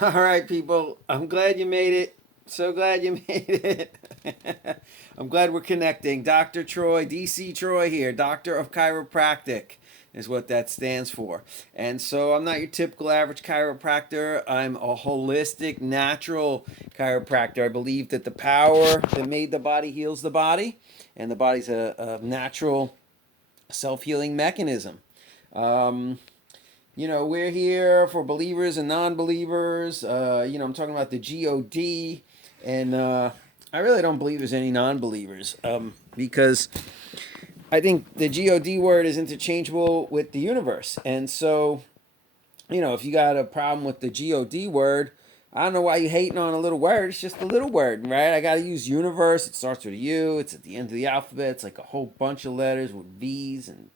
All right, people. I'm glad you made it. So glad you made it. I'm glad we're connecting. Dr. Troy, DC Troy here, Doctor of Chiropractic is what that stands for. And so I'm not your typical average chiropractor. I'm a holistic, natural chiropractor. I believe that the power that made the body heals the body, and the body's a natural self healing mechanism. Um, we're here for believers and non-believers. I'm talking about the God, and I really don't believe there's any non-believers, because I think the God word is interchangeable with the universe. And so, if you got a problem with the God word, I don't know why you hating on a little word. It's just a little word, right? I got to use universe. It starts with a U. It's at the end of the alphabet. It's like a whole bunch of letters with V's and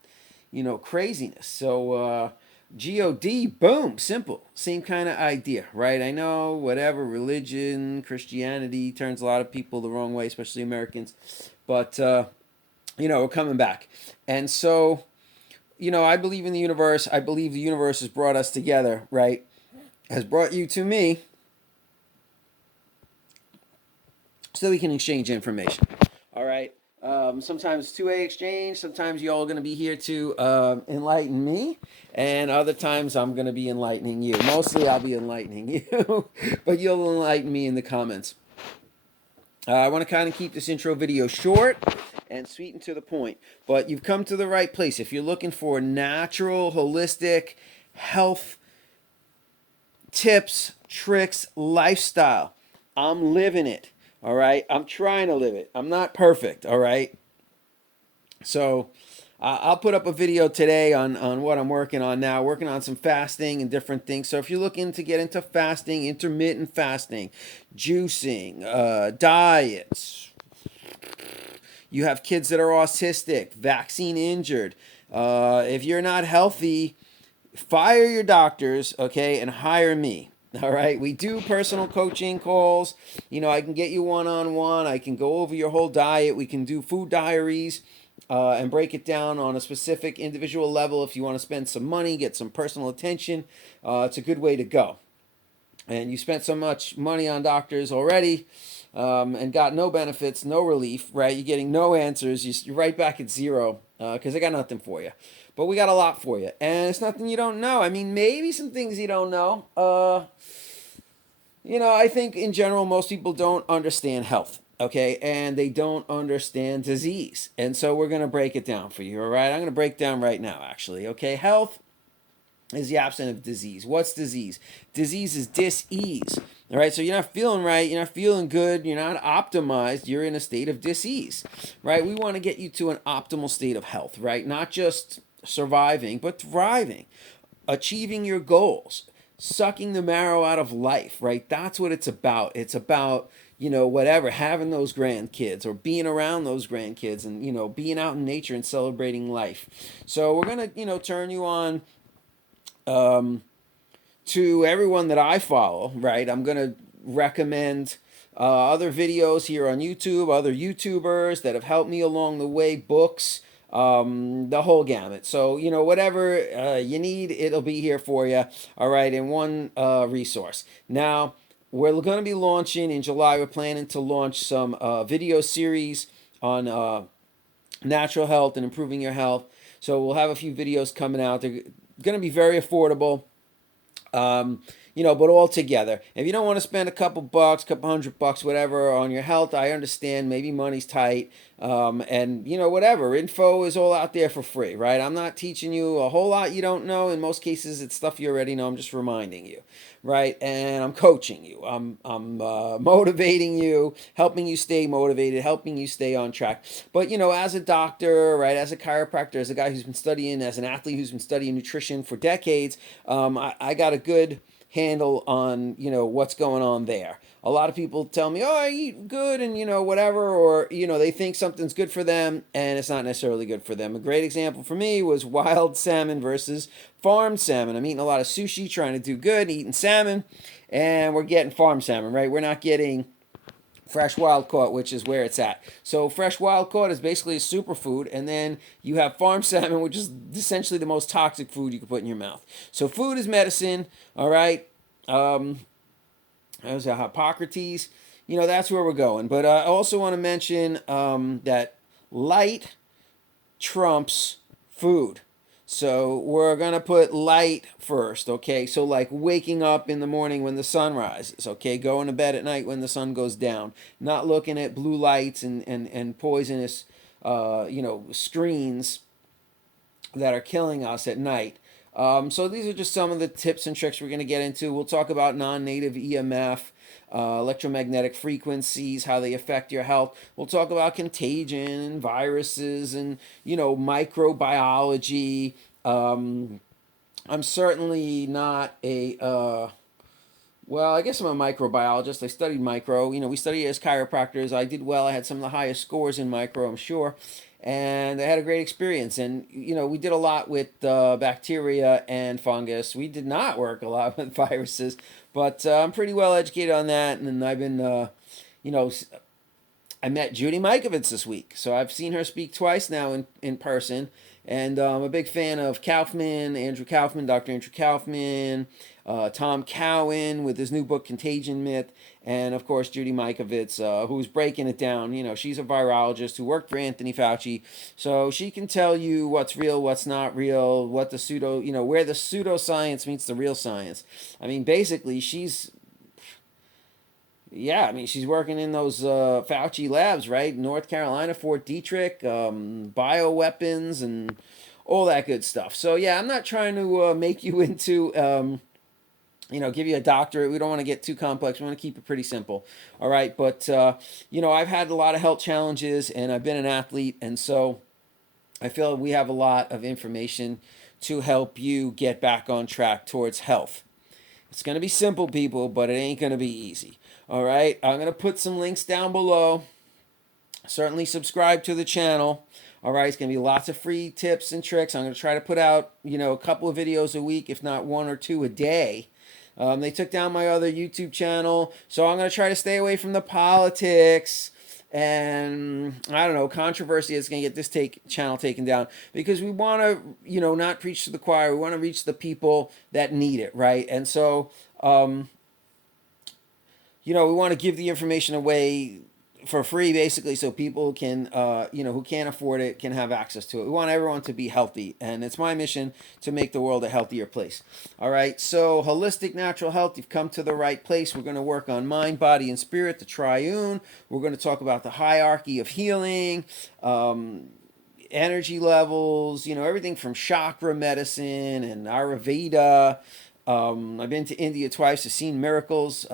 craziness. So God, boom, simple, same kind of idea, right? I know whatever religion, Christianity turns a lot of people the wrong way, especially Americans, but we're coming back, and so I believe in the universe. I believe the universe has brought us together, right? Has brought you to me, so we can exchange information. All right. Sometimes two-way exchange. Sometimes you all are going to be here to enlighten me, and other times I'm going to be enlightening you. Mostly I'll be enlightening you, but you'll enlighten me in the comments. I want to kind of keep this intro video short and sweet and to the point, but you've come to the right place. If you're looking for natural, holistic health tips, tricks, lifestyle, I'm living it. All right. I'm trying to live it. I'm not perfect. All right. So I'll put up a video today on what I'm working on now, working on some fasting and different things. So if you're looking to get into fasting, intermittent fasting, juicing, diets, you have kids that are autistic, vaccine injured. If you're not healthy, fire your doctors, okay, and hire me. All right, we do personal coaching calls. I can get you one on one. I can go over your whole diet. We can do food diaries and break it down on a specific individual level. If you want to spend some money, get some personal attention, it's a good way to go. And you spent so much money on doctors already, and got no benefits, no relief, right? You're getting no answers. You're right back at zero, because I got nothing for you. But we got a lot for you. And it's nothing you don't know. I mean, maybe some things you don't know. I think in general, most people don't understand health, okay? And they don't understand disease. And so we're going to break it down for you, all right? I'm going to break down right now, actually, okay? Health is the absence of disease. What's disease? Disease is dis-ease. All right, so you're not feeling right, you're not feeling good, you're not optimized, you're in a state of dis-ease, right? We want to get you to an optimal state of health, right? Not just surviving, but thriving, achieving your goals, sucking the marrow out of life, right? That's what it's about. It's about, whatever, having those grandkids or being around those grandkids and, being out in nature and celebrating life. So we're going to, turn you on um, to everyone that I follow, right? I'm going to recommend other videos here on YouTube, other YouTubers that have helped me along the way, books, the whole gamut. So, whatever you need, it'll be here for you. All right, in one resource. Now, we're going to be launching in July. We're planning to launch some video series on natural health and improving your health. So, we'll have a few videos coming out. They're going to be very affordable. But all together. If you don't want to spend a couple bucks, couple $100, whatever, on your health, I understand. Maybe money's tight, and whatever. Info is all out there for free, right? I'm not teaching you a whole lot you don't know. In most cases, it's stuff you already know. I'm just reminding you, right? And I'm coaching you. I'm motivating you, helping you stay motivated, helping you stay on track. But as a doctor, right, as a chiropractor, as a guy who's been studying, as an athlete who's been studying nutrition for decades, I got a good handle on what's going on there. A lot of people tell me, oh, I eat good and whatever, or they think something's good for them and it's not necessarily good for them. A great example for me was wild salmon versus farmed salmon. I'm eating a lot of sushi, trying to do good, eating salmon, and we're getting farm salmon, right? We're not getting fresh wild caught, which is where it's at. So fresh wild caught is basically a superfood, and then you have farm salmon, which is essentially the most toxic food you can put in your mouth. So food is medicine, all right. There's a Hippocrates. That's where we're going. But I also want to mention that light trumps food. So we're going to put light first, okay? So like waking up in the morning when the sun rises, okay? Going to bed at night when the sun goes down. Not looking at blue lights and poisonous, screens that are killing us at night. So these are just some of the tips and tricks we're going to get into. We'll talk about non-native EMF, electromagnetic frequencies, how they affect your health. We'll talk about contagion and viruses and, microbiology. I'm certainly not well, I guess I'm a microbiologist. I studied micro. We studied as chiropractors. I did well. I had some of the highest scores in micro, I'm sure. And I had a great experience. And, we did a lot with bacteria and fungus. We did not work a lot with viruses, but I'm pretty well educated on that. And then I've been, you know, I met Judy Mikovits this week. So I've seen her speak twice now in person. And I'm a big fan of Kaufman, Andrew Kaufman, Dr. Andrew Kaufman, Tom Cowan with his new book, Contagion Myth, and of course, Judy Mikovits, who's breaking it down. She's a virologist who worked for Anthony Fauci. So she can tell you what's real, what's not real, what the where the pseudoscience meets the real science. I mean, basically, she's working in those Fauci labs, right? North Carolina, Fort Detrick, bioweapons, and all that good stuff. So, yeah, I'm not trying to make you into, give you a doctorate. We don't want to get too complex. We want to keep it pretty simple. All right. But, I've had a lot of health challenges, and I've been an athlete. And so I feel we have a lot of information to help you get back on track towards health. It's going to be simple, people, but it ain't going to be easy. All right, I'm going to put some links down below. Certainly subscribe to the channel. All right, it's going to be lots of free tips and tricks. I'm going to try to put out, a couple of videos a week, if not one or two a day. They took down my other YouTube channel, so I'm going to try to stay away from the politics and I don't know, controversy that's going to get this channel taken down, because we want to, not preach to the choir. We want to reach the people that need it, right? And so, we want to give the information away for free, basically, so people can, who can't afford it can have access to it. We want everyone to be healthy, and it's my mission to make the world a healthier place. All right, so holistic natural health, you've come to the right place. We're going to work on mind, body, and spirit, the triune. We're going to talk about the hierarchy of healing, energy levels, everything from chakra medicine and Ayurveda. I've been to India twice. I've seen miracles.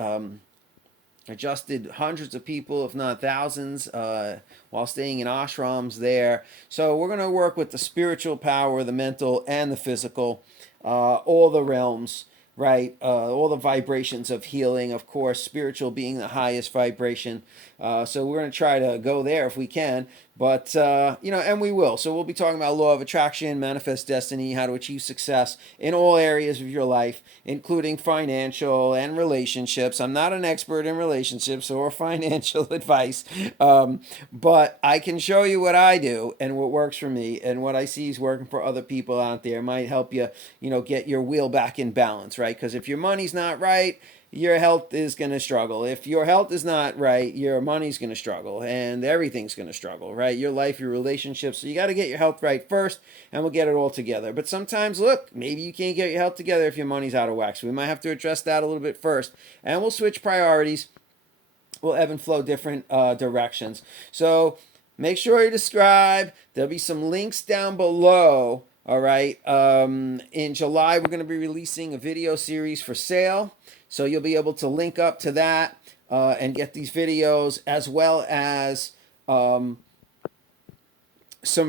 Adjusted hundreds of people, if not thousands, while staying in ashrams there. So we're going to work with the spiritual power, the mental, and the physical, all the realms, right? All the vibrations of healing, of course, spiritual being the highest vibration. So we're going to try to go there if we can. But, and we will. So we'll be talking about law of attraction, manifest destiny, how to achieve success in all areas of your life, including financial and relationships. I'm not an expert in relationships or financial advice, but I can show you what I do and what works for me, and what I see is working for other people out there. It might help you, get your wheel back in balance, right? Because if your money's not right, your health is going to struggle. If your health is not right, your money's going to struggle, and everything's going to struggle, right? Your life, your relationships. So you got to get your health right first, and we'll get it all together. But sometimes, look, maybe you can't get your health together if your money's out of whack. So we might have to address that a little bit first, and we'll switch priorities. We'll ebb and flow different directions. So make sure you subscribe. There'll be some links down below. All right. In July, we're going to be releasing a video series for sale. So you'll be able to link up to that and get these videos, as well as some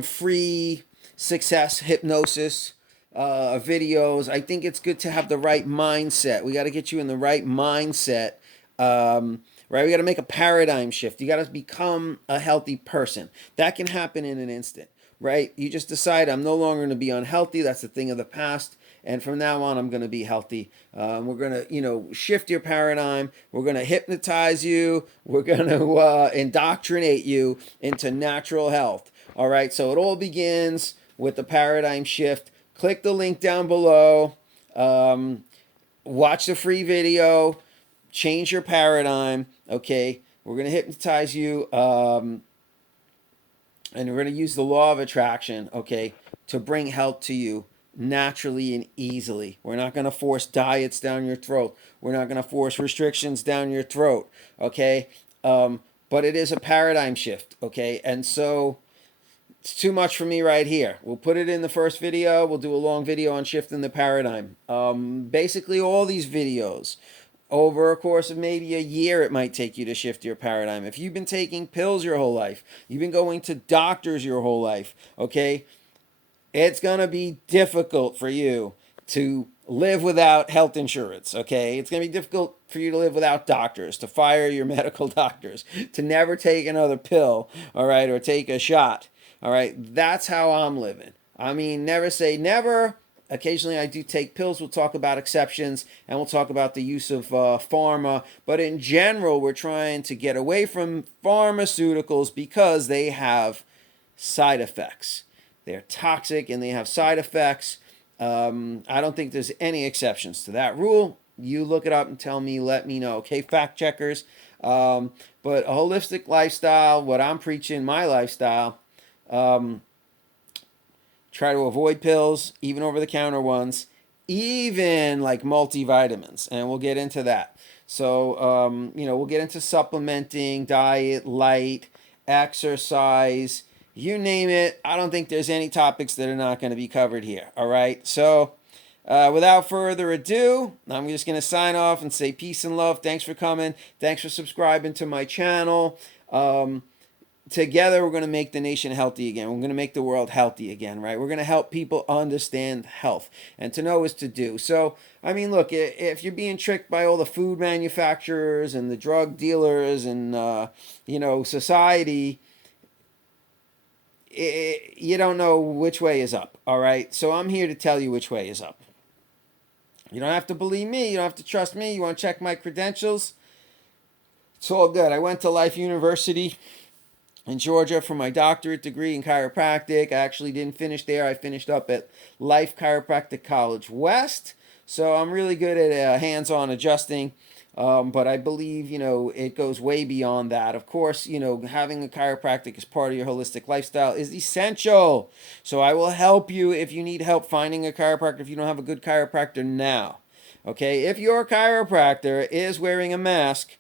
free success hypnosis videos. I think it's good to have the right mindset. We got to get you in the right mindset. Right? We got to make a paradigm shift. You got to become a healthy person. That can happen in an instant, right? You just decide, I'm no longer going to be unhealthy. That's a thing of the past. And from now on, I'm going to be healthy. We're going to, shift your paradigm. We're going to hypnotize you. We're going to indoctrinate you into natural health. All right. So it all begins with the paradigm shift. Click the link down below. Watch the free video. change your paradigm, okay? We're going to hypnotize you, and we're going to use the law of attraction, okay, to bring health to you naturally and easily. We're not going to force diets down your throat. We're not going to force restrictions down your throat, okay? But it is a paradigm shift, okay? And so it's too much for me right here. We'll put it in the first video. We'll do a long video on shifting the paradigm. Basically, all these videos, over a course of maybe a year, it might take you to shift your paradigm. If you've been taking pills your whole life, you've been going to doctors your whole life, okay, it's going to be difficult for you to live without health insurance, okay? It's going to be difficult for you to live without doctors, to fire your medical doctors, to never take another pill, all right, or take a shot, all right? That's how I'm living. I mean, never say never. Occasionally I do take pills. We'll talk about exceptions, and we'll talk about the use of pharma. But in general, we're trying to get away from pharmaceuticals because they have side effects. They're toxic and they have side effects. I don't think there's any exceptions to that rule. You look it up and tell me, let me know. Okay, fact checkers. But a holistic lifestyle, what I'm preaching, my lifestyle, try to avoid pills, even over-the-counter ones, even like multivitamins, and we'll get into that. So, we'll get into supplementing, diet, light, exercise, you name it. I don't think there's any topics that are not going to be covered here. All right. So without further ado, I'm just going to sign off and say peace and love. Thanks for coming. Thanks for subscribing to my channel. Together, we're going to make the nation healthy again. We're going to make the world healthy again, right? We're going to help people understand health. And to know is to do. So, I mean, look, if you're being tricked by all the food manufacturers and the drug dealers and, society, you don't know which way is up, all right? So I'm here to tell you which way is up. You don't have to believe me. You don't have to trust me. You want to check my credentials? It's all good. I went to Life University in Georgia for my doctorate degree in chiropractic. I actually didn't finish there. I finished up at Life Chiropractic College West. So I'm really good at hands-on adjusting. But I believe, it goes way beyond that. Of course, having a chiropractic as part of your holistic lifestyle is essential. So I will help you if you need help finding a chiropractor if you don't have a good chiropractor now. Okay? If your chiropractor is wearing a mask,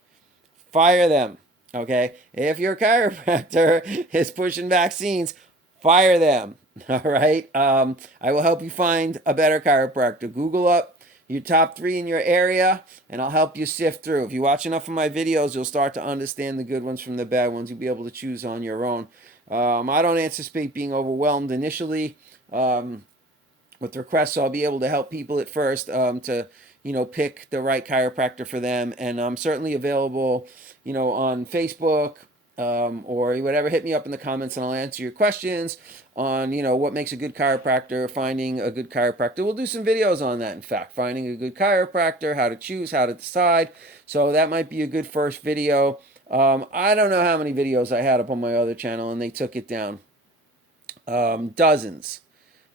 fire them. Okay? If your chiropractor is pushing vaccines, fire them. All right? I will help you find a better chiropractor. Google up your top 3 in your area, and I'll help you sift through. If you watch enough of my videos, you'll start to understand the good ones from the bad ones. You'll be able to choose on your own. I don't anticipate being overwhelmed initially with requests, so I'll be able to help people at first to pick the right chiropractor for them. And I'm certainly available, on Facebook, or whatever. Hit me up in the comments and I'll answer your questions on, what makes a good chiropractor, finding a good chiropractor. We'll do some videos on that, in fact, finding a good chiropractor, how to choose, how to decide. So that might be a good first video. I don't know how many videos I had up on my other channel and they took it down. Dozens,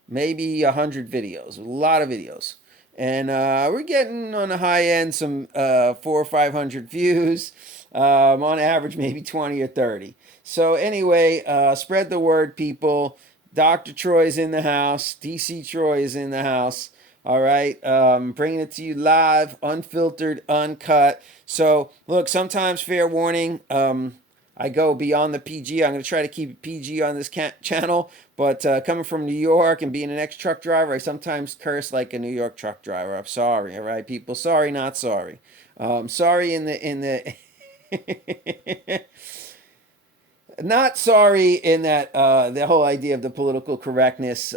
maybe 100 videos, a lot of videos. And we're getting on the high end some 400 or 500 views. On average, maybe 20 or 30. So anyway, spread the word, people. Dr. Troy's in the house. DC Troy is in the house. All right. Bringing it to you live, unfiltered, uncut. So look, sometimes fair warning. I go beyond the PG. I'm going to try to keep it PG on this channel. But coming from New York and being an ex-truck driver, I sometimes curse like a New York truck driver. I'm sorry, all right, people. Sorry, not sorry. Sorry in the not sorry in that the whole idea of the political correctness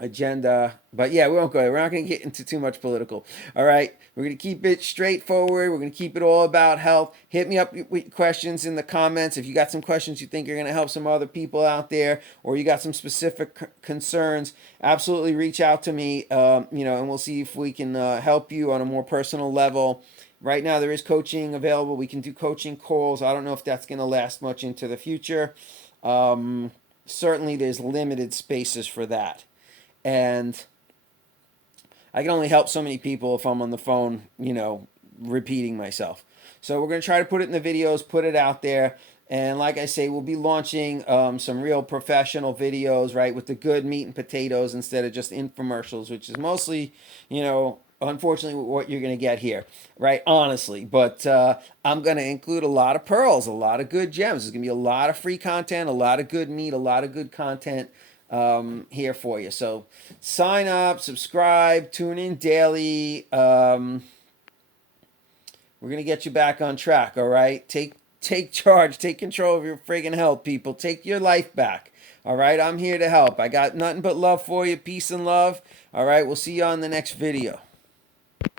agenda. But yeah, we won't go there. We're not going to get into too much political. All right. We're going to keep it straightforward. We're going to keep it all about health. Hit me up with questions in the comments. If you got some questions you think are going to help some other people out there, or you got some specific concerns, absolutely reach out to me, and we'll see if we can help you on a more personal level. Right now, there is coaching available. We can do coaching calls. I don't know if that's going to last much into the future. Certainly, there's limited spaces for that. And I can only help so many people if I'm on the phone, repeating myself. So we're going to try to put it in the videos, put it out there. And like I say, we'll be launching some real professional videos, right, with the good meat and potatoes instead of just infomercials, which is mostly, unfortunately, what you're going to get here, right? Honestly. But I'm going to include a lot of pearls, a lot of good gems. There's going to be a lot of free content, a lot of good meat, a lot of good content here for you. So sign up, subscribe, tune in daily. We're gonna get you back on track, all right? Take charge, take control of your friggin' health, people. Take your life back. All right, I'm here to help. I got nothing but love for you, peace and love. All right, we'll see you on the next video.